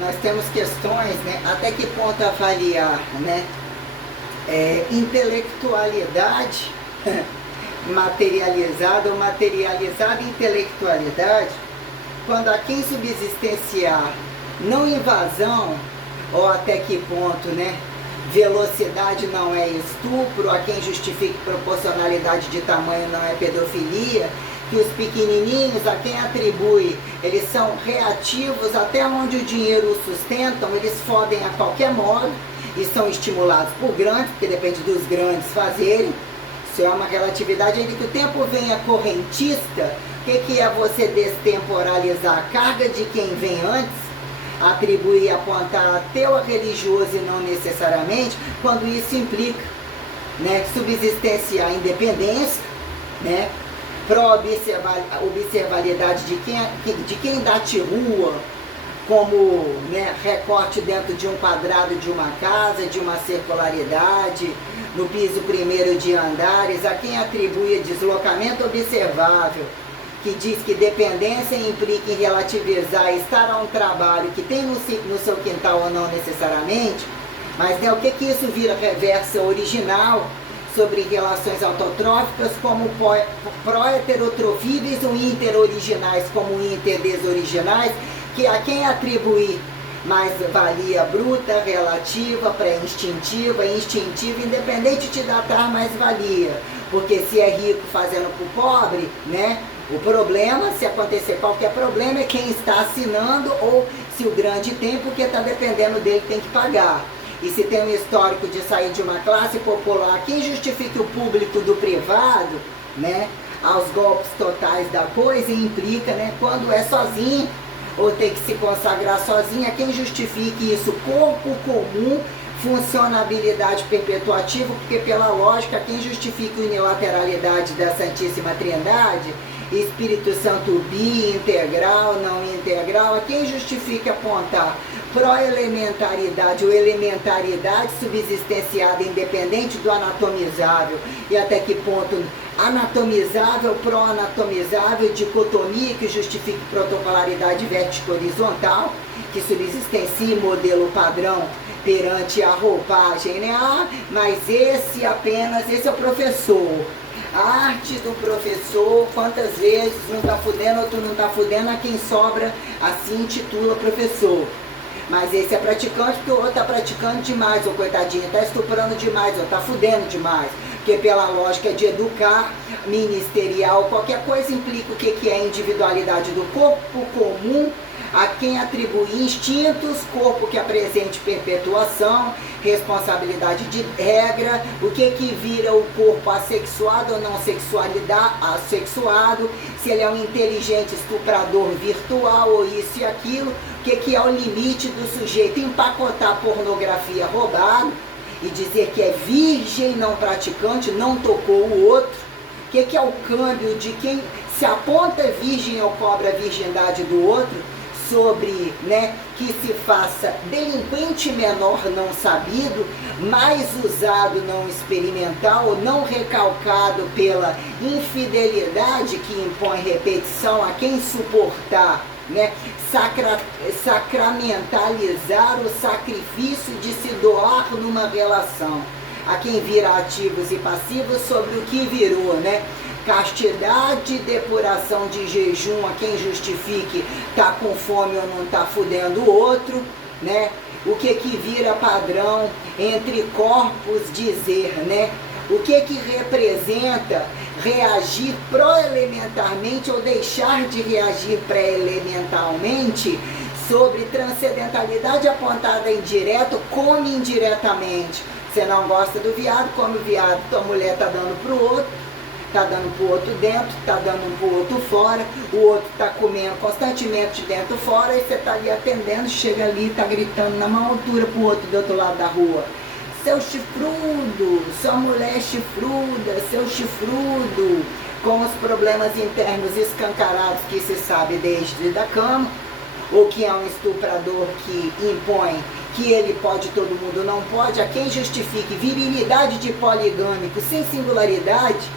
nós temos questões, né? Até que ponto avaliar, né? Intelectualidade materializada ou materializada intelectualidade, quando a quem subsistenciar não invasão, ou até que ponto, né? Velocidade não é estupro, a quem justifique proporcionalidade de tamanho não é pedofilia, que os pequenininhos, a quem atribui, eles são reativos até onde o dinheiro os sustentam, eles fodem a qualquer modo e são estimulados por grandes, porque depende dos grandes fazerem. Isso é uma relatividade ainda que o tempo venha correntista. O que é você destemporalizar a carga de quem vem antes, atribuir e apontar ateu a religioso e não necessariamente, quando isso implica, né, subsistenciar a independência, né, pró-observabilidade de quem dá-te rua, como, né, recorte dentro de um quadrado de uma casa, de uma circularidade, no piso primeiro de andares, a quem atribui deslocamento observável, que diz que dependência implica em relativizar estar a um trabalho que tem no seu quintal ou não necessariamente, mas, né, o que isso vira reversa original sobre relações autotróficas como pró-heterotrofíveis ou interoriginais como interdesoriginais, que a quem atribuir mais valia bruta, relativa, pré-instintiva, instintiva, independente de datar mais valia, porque se é rico fazendo para o pobre, né? O problema, se acontecer qualquer problema, é quem está assinando ou se o grande tem, porque está dependendo dele, tem que pagar. E se tem um histórico de sair de uma classe popular, quem justifica o público do privado, né, aos golpes totais da coisa, implica, né, quando é sozinho ou tem que se consagrar sozinha, quem justifique isso? Corpo comum, funcionabilidade perpetuativa, porque pela lógica, quem justifica a unilateralidade da Santíssima Trindade, Espírito Santo bi, integral, não integral, a quem justifica apontar pró-elementaridade ou elementaridade subsistenciada independente do anatomizável, e até que ponto anatomizável, pró-anatomizável, dicotomia que justifique protocolaridade vertico-horizontal, que subsistencie modelo padrão perante a roupagem, né? Ah, mas esse é o professor. A arte do professor, quantas vezes não está fudendo, outro não está fudendo, a quem sobra, assim intitula professor. Mas esse é praticante porque o outro está praticando demais, ou coitadinho, está estuprando demais, ou está fudendo demais. Porque pela lógica de educar, ministerial, qualquer coisa implica o que é a individualidade do corpo comum, a quem atribui instintos, corpo que apresente perpetuação, responsabilidade de regra, o que vira o corpo assexuado ou não assexuado, se ele é um inteligente estuprador virtual ou isso e aquilo, o que é o limite do sujeito empacotar pornografia roubada e dizer que é virgem, não praticante, não tocou o outro, o que é o câmbio de quem se aponta virgem ou cobra a virgindade do outro, sobre, né, que se faça delinquente menor não sabido, mais usado não experimental, não recalcado pela infidelidade que impõe repetição a quem suportar, né, sacramentalizar o sacrifício de se doar numa relação, a quem vira ativos e passivos sobre o que virou, né? Castidade, depuração de jejum, a quem justifique tá com fome ou não tá fudendo o outro, né? O que vira padrão entre corpos dizer, né? O que representa reagir pró-elementarmente ou deixar de reagir pré-elementalmente sobre transcendentalidade apontada em direto, come indiretamente. Você não gosta do viado, come o viado, tua mulher tá dando pro outro, tá dando pro outro dentro, tá dando pro outro fora, o outro tá comendo constantemente de dentro fora, e você tá ali atendendo, chega ali, tá gritando na maior altura pro outro do outro lado da rua. Seu chifrudo, sua mulher chifruda, seu chifrudo, com os problemas internos escancarados que se sabe desde da cama, ou que é um estuprador que impõe que ele pode, todo mundo não pode, a quem justifique virilidade de poligâmico sem singularidade,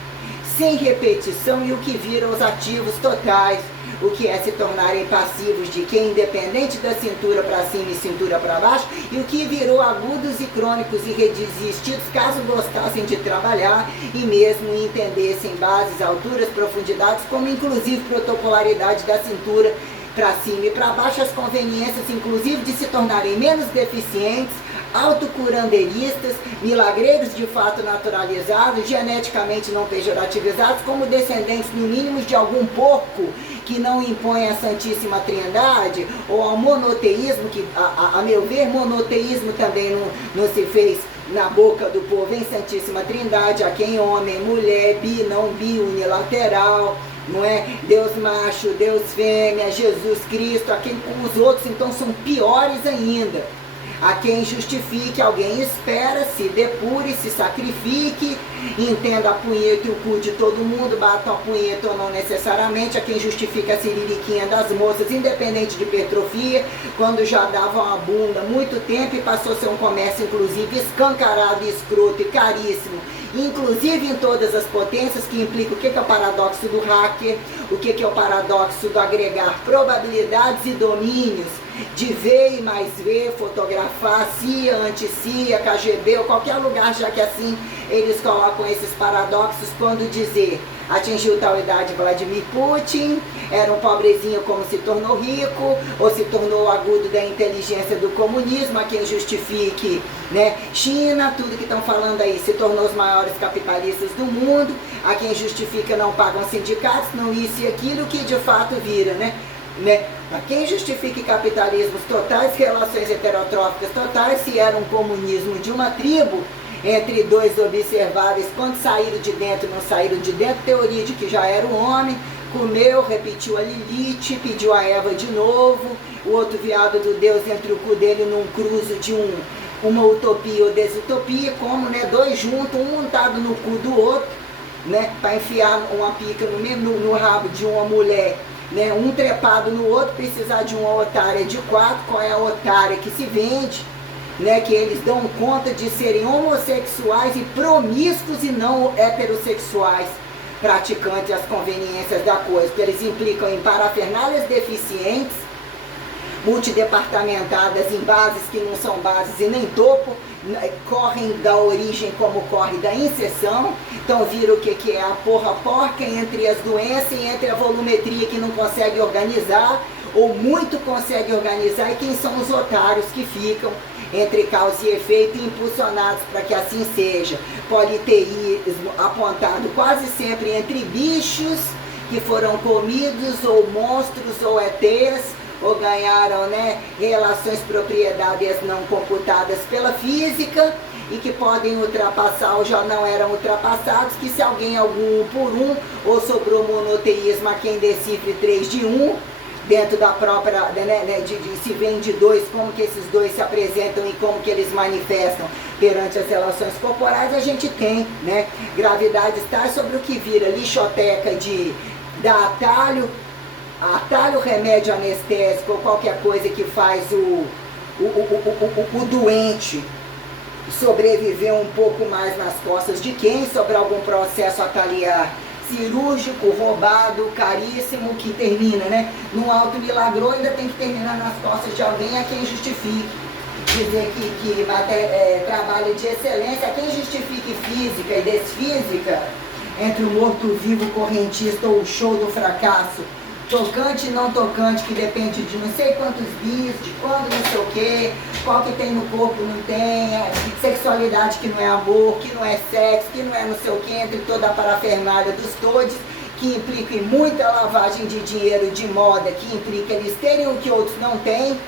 sem repetição, e o que vira os ativos totais, o que é se tornarem passivos de quem, independente da cintura para cima e cintura para baixo, e o que virou agudos e crônicos e resistidos, caso gostassem de trabalhar e mesmo entendessem bases, alturas, profundidades, como inclusive protocolaridade da cintura para cima e para baixo, as conveniências inclusive de se tornarem menos deficientes, autocurandeiristas, milagreiros de fato naturalizados, geneticamente não pejorativizados, como descendentes no mínimo de algum porco que não impõe a Santíssima Trindade, ou ao monoteísmo, que a meu ver monoteísmo também não se fez na boca do povo em Santíssima Trindade, a quem homem, mulher, bi, não bi, unilateral, não é? Deus macho, Deus fêmea, Jesus Cristo, aquele com os outros então são piores ainda. A quem justifique, alguém espera, se depure, se sacrifique, entenda a punheta e o cu de todo mundo, bata a punheta ou não necessariamente. A quem justifica a siririquinha das moças, independente de hipertrofia, quando já davam a bunda muito tempo e passou a ser um comércio inclusive escancarado, escroto e caríssimo, inclusive em todas as potências, que implica o que é o paradoxo do hacker, o que é o paradoxo do agregar probabilidades e domínios, de ver e mais ver, fotografar, CIA, anti-CIA, KGB ou qualquer lugar, já que assim eles colocam esses paradoxos quando dizer: atingiu tal idade Vladimir Putin, era um pobrezinho como se tornou rico, ou se tornou agudo da inteligência do comunismo, a quem justifique, né? China, tudo que estão falando aí, se tornou os maiores capitalistas do mundo, a quem justifica não pagam sindicatos, não isso e aquilo, que de fato vira, né? A quem justifique capitalismos totais, relações heterotróficas totais, se era um comunismo de uma tribo, entre dois observáveis, quando saíram de dentro, não saíram de dentro, teoria de que já era um homem, comeu, repetiu a Lilith, pediu a Eva de novo, o outro viado do Deus entre o cu dele num cruzo de uma utopia ou desutopia, como, né, dois juntos, um montado no cu do outro, né, para enfiar uma pica no rabo de uma mulher, né, um trepado no outro, precisar de uma otária de 4, qual é a otária que se vende, né, que eles dão conta de serem homossexuais e promíscuos e não heterossexuais, praticantes as conveniências da coisa, porque eles implicam em parafernálias deficientes, multidepartamentadas em bases que não são bases e nem topo, correm da origem como corre da inserção, então viram o que é a porra porca entre as doenças e entre a volumetria que não consegue organizar, ou muito consegue organizar, e quem são os otários que ficam entre causa e efeito impulsionados para que assim seja. Politeísmo apontado quase sempre entre bichos que foram comidos, ou monstros, ou ETs, ou ganharam, né, relações propriedades não computadas pela física e que podem ultrapassar ou já não eram ultrapassados, que se alguém algum por um, ou sobrou monoteísmo a quem decifre 3 de 1, dentro da própria, né, se vem de dois, como que esses dois se apresentam e como que eles manifestam perante as relações corporais, a gente tem, né, gravidade está sobre o que vira lixoteca da atalho, remédio anestésico ou qualquer coisa que faz o doente sobreviver um pouco mais nas costas de quem? Sobre algum processo ataliar cirúrgico, roubado, caríssimo, que termina, né, num alto milagro, ainda tem que terminar nas costas de alguém a quem justifique. Dizer que trabalho de excelência, a quem justifique física e desfísica, entre o morto-vivo correntista ou o show do fracasso, tocante e não tocante, que depende de não sei quantos bis, de quando não sei o que, qual que tem no corpo não tem, sexualidade que não é amor, que não é sexo, que não é não sei o que, entre toda a parafernália dos todes, que implica em muita lavagem de dinheiro de moda, que implica eles terem o que outros não têm,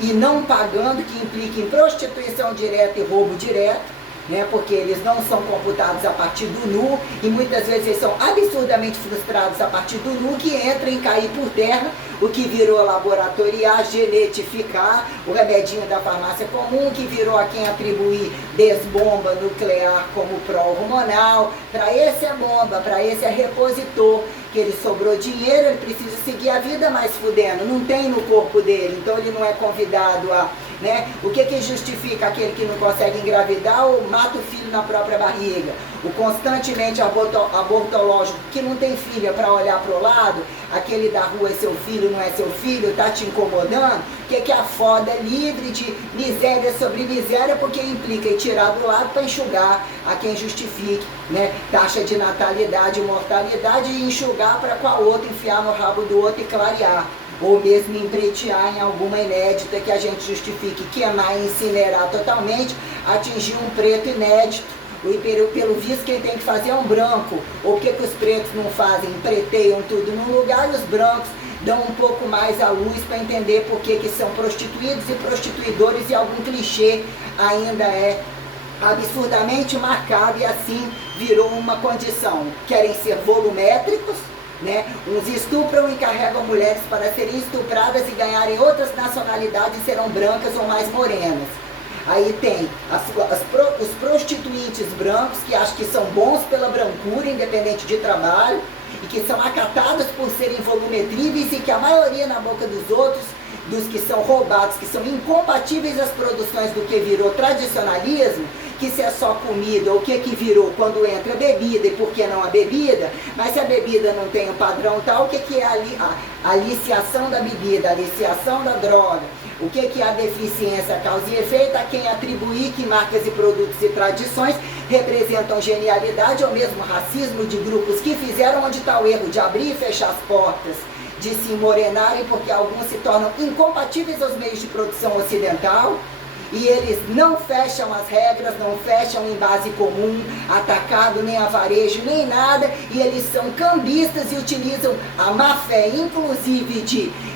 e não pagando, que implica em prostituição direta e roubo direto, né, porque eles não são computados a partir do nu, e muitas vezes eles são absurdamente frustrados a partir do nu, que entra em cair por terra, o que virou laboratoriar, genetificar, o remedinho da farmácia comum, que virou a quem atribuir desbomba nuclear como pró-hormonal. Para esse é bomba, para esse é repositor, que ele sobrou dinheiro, ele precisa seguir a vida mais fudendo, não tem no corpo dele, então ele não é convidado a né? O que justifica aquele que não consegue engravidar ou mata o filho na própria barriga? O constantemente abortológico que não tem filha para olhar para o lado, aquele da rua é seu filho, não é seu filho, tá te incomodando? O que a foda é livre de miséria sobre miséria, porque implica em tirar do lado para enxugar a quem justifique, né? Taxa de natalidade e mortalidade e enxugar para com a outra, enfiar no rabo do outro e clarear. Ou mesmo empreitear em alguma inédita que a gente justifique, queimar e incinerar totalmente, atingir um preto inédito. Pelo visto, quem tem que fazer é um branco. Ou o que os pretos não fazem? Empreteiam tudo num lugar e os brancos dão um pouco mais à luz para entender por que são prostituídos e prostituidores, e algum clichê ainda é absurdamente marcado e assim virou uma condição. Querem ser volumétricos, né? Uns estupram e carregam mulheres para serem estupradas e ganharem outras nacionalidades e serão brancas ou mais morenas. Aí tem os prostituintes brancos que acham que são bons pela brancura, independente de trabalho, e que são acatados por serem volumetríveis e que a maioria na boca dos outros, dos que são roubados, que são incompatíveis às produções do que virou tradicionalismo, que se é só comida, ou o que virou quando entra a bebida, e por que não a bebida? Mas se a bebida não tem um padrão tal, o que é a aliciação da bebida, a aliciação da droga? O que é a deficiência, causa e efeito? A quem atribuir que marcas e produtos e tradições representam genialidade ou mesmo racismo de grupos que fizeram, onde está o erro de abrir e fechar as portas, de se morenarem porque alguns se tornam incompatíveis aos meios de produção ocidental, e eles não fecham as regras, não fecham em base comum, atacado, nem avarejo, nem nada, e eles são cambistas e utilizam a má fé, inclusive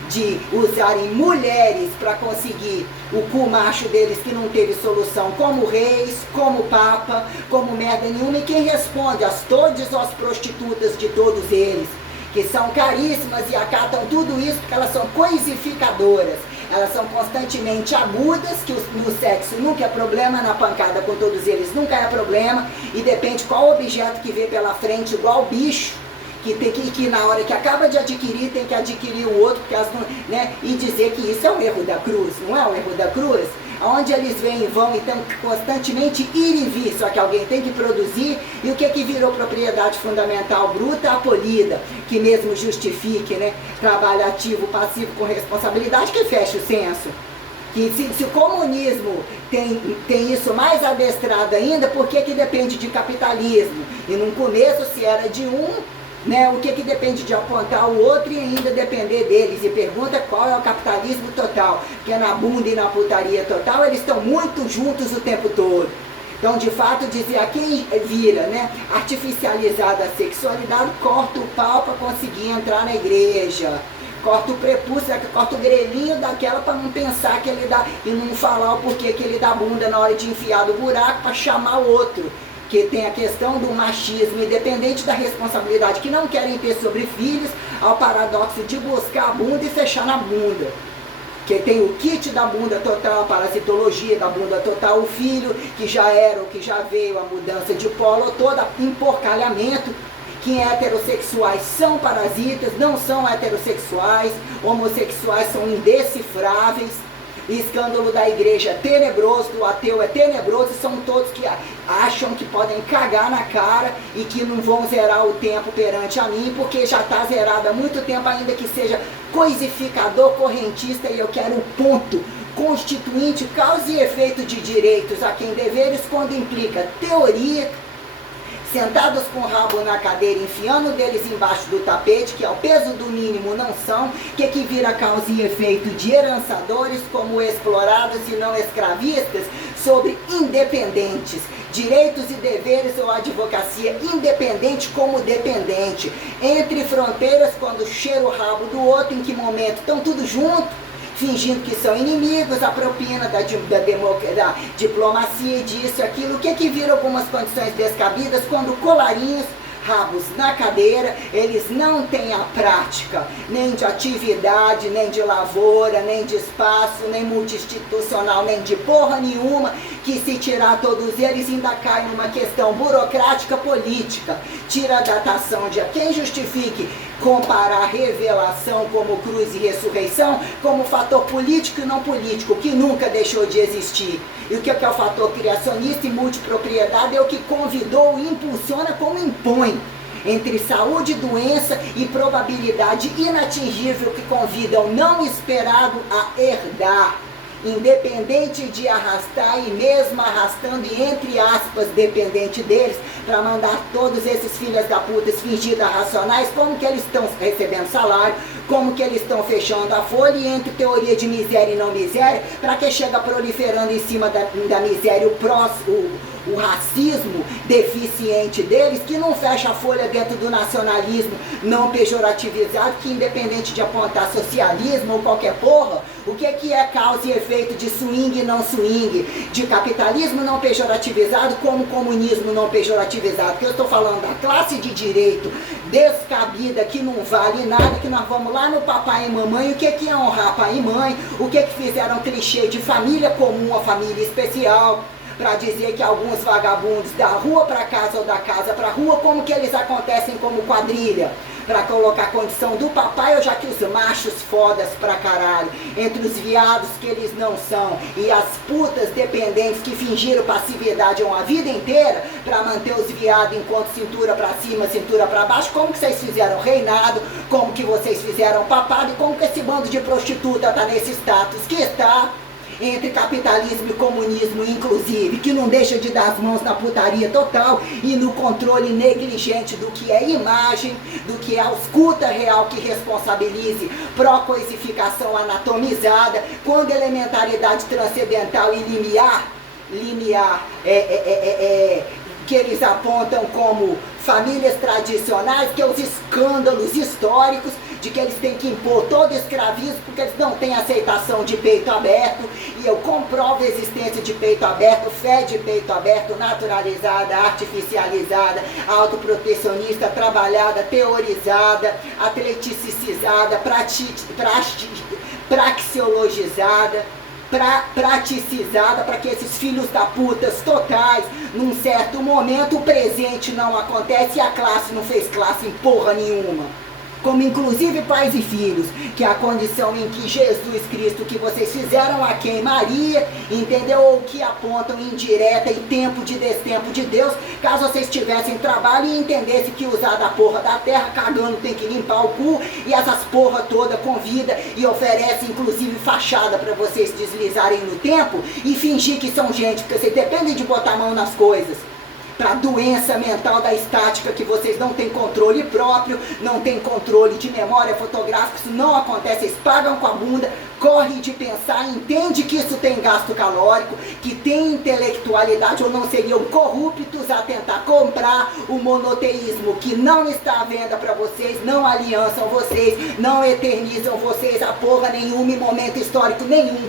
de usarem mulheres para conseguir o cu macho deles que não teve solução, como reis, como papa, como merda nenhuma, e quem responde? As todes ou as prostitutas de todos eles, que são caríssimas e acatam tudo isso porque elas são coisificadoras. Elas são constantemente agudas, que no sexo nunca é problema, na pancada com todos eles nunca é problema, e depende qual objeto que vê pela frente, igual bicho, que na hora que acaba de adquirir, tem que adquirir o outro, porque elas não, né? E dizer que isso é um erro da cruz, não é um erro da cruz? Onde eles vêm e vão e estão constantemente ir e vir, só que alguém tem que produzir, e o que virou propriedade fundamental bruta? A polida, que mesmo justifique, né? Trabalho ativo, passivo com responsabilidade, que fecha o censo. Que se o comunismo tem isso mais adestrado ainda, por que depende de capitalismo? E no começo, se era de um, né, o que depende de apontar o outro e ainda depender deles, e pergunta qual é o capitalismo total, porque na bunda e na putaria total eles estão muito juntos o tempo todo. Então, de fato, dizer a quem vira, né, artificializada a sexualidade, corta o pau para conseguir entrar na igreja, corta o prepúcio, corta o grelhinho daquela para não pensar que ele dá, e não falar o porquê que ele dá bunda na hora de enfiar do buraco para chamar o outro. Que tem a questão do machismo, independente da responsabilidade que não querem ter sobre filhos, ao paradoxo de buscar a bunda e fechar na bunda. Que tem o kit da bunda total, a parasitologia da bunda total, o filho que já era ou que já veio, a mudança de polo, todo emporcalhamento, que heterossexuais são parasitas, não são heterossexuais, homossexuais são indecifráveis. Escândalo da igreja é tenebroso, do ateu é tenebroso, e são todos que acham que podem cagar na cara e que não vão zerar o tempo perante a mim, porque já está zerado há muito tempo, ainda que seja coisificador, correntista, e eu quero um ponto constituinte, causa e efeito de direitos a quem deveres, quando implica teoria, sentados com o rabo na cadeira, enfiando deles embaixo do tapete, que é o peso do mínimo não são, que vira causa e efeito de herançadores como explorados e não escravistas, sobre independentes, direitos e deveres ou advocacia independente como dependente, entre fronteiras quando cheira o rabo do outro, em que momento estão tudo junto, fingindo que são inimigos, a propina da diplomacia, disso, aquilo, que vira algumas condições descabidas, quando colarinhos, rabos na cadeira, eles não têm a prática, nem de atividade, nem de lavoura, nem de espaço, nem multi-institucional, nem de porra nenhuma, que se tirar todos eles ainda cai numa questão burocrática política, tira a datação de quem justifique comparar revelação como cruz e ressurreição como fator político e não político, que nunca deixou de existir. E o que é o fator criacionista e multipropriedade é o que convidou e impulsiona como impõe. Entre saúde, doença e probabilidade inatingível que convida o não esperado a herdar, independente de arrastar e mesmo arrastando e entre aspas dependente deles, para mandar todos esses filhos da puta fingidos racionais, como que eles estão recebendo salário, como que eles estão fechando a folha e entre teoria de miséria e não miséria, para que chega proliferando em cima da miséria o racismo deficiente deles, que não fecha a folha dentro do nacionalismo não pejorativizado, que independente de apontar socialismo ou qualquer porra, o que é causa e efeito de swing e não swing, de capitalismo não pejorativizado como comunismo não pejorativizado, que eu estou falando da classe de direito descabida, que não vale nada, que nós vamos lá no papai e mamãe, o que é honrar pai e mãe, o que fizeram clichê de família comum a família especial, para dizer que alguns vagabundos da rua para casa ou da casa para rua, como que eles acontecem como quadrilha, para colocar a condição do papai, ou já que os machos fodas pra caralho, entre os viados que eles não são, e as putas dependentes que fingiram passividade uma vida inteira, para manter os viados enquanto cintura pra cima, cintura pra baixo, como que vocês fizeram reinado, como que vocês fizeram papado, e como que esse bando de prostituta tá nesse status que está, entre capitalismo e comunismo inclusive, que não deixa de dar as mãos na putaria total e no controle negligente do que é imagem, do que é ausculta real que responsabilize, pró-coisificação anatomizada, quando elementaridade transcendental e limiar que eles apontam como famílias tradicionais, que é os escândalos históricos de que eles têm que impor todo escravismo porque eles não têm aceitação de peito aberto, e eu comprovo a existência de peito aberto, fé de peito aberto, naturalizada, artificializada, autoprotecionista, trabalhada, teorizada, atleticizada, praxeologizada, praticizada, para que esses filhos da putas totais, num certo momento, o presente não acontece e a classe não fez classe em porra nenhuma. Como inclusive pais e filhos, que é a condição em que Jesus Cristo, que vocês fizeram a quem Maria, entendeu? Ou que apontam indireta e tempo de destempo de Deus, caso vocês tivessem trabalho e entendessem que usar da porra da terra, cagando tem que limpar o cu, e essas porra toda convida e oferece inclusive fachada para vocês deslizarem no tempo e fingir que são gente, porque vocês dependem de botar a mão nas coisas. Para a doença mental da estática, que vocês não têm controle próprio, não têm controle de memória fotográfica, isso não acontece, vocês pagam com a bunda, corre de pensar, entende que isso tem gasto calórico, que tem intelectualidade, ou não seriam corruptos a tentar comprar o monoteísmo que não está à venda para vocês, não aliançam vocês, não eternizam vocês a porra nenhuma em momento histórico nenhum.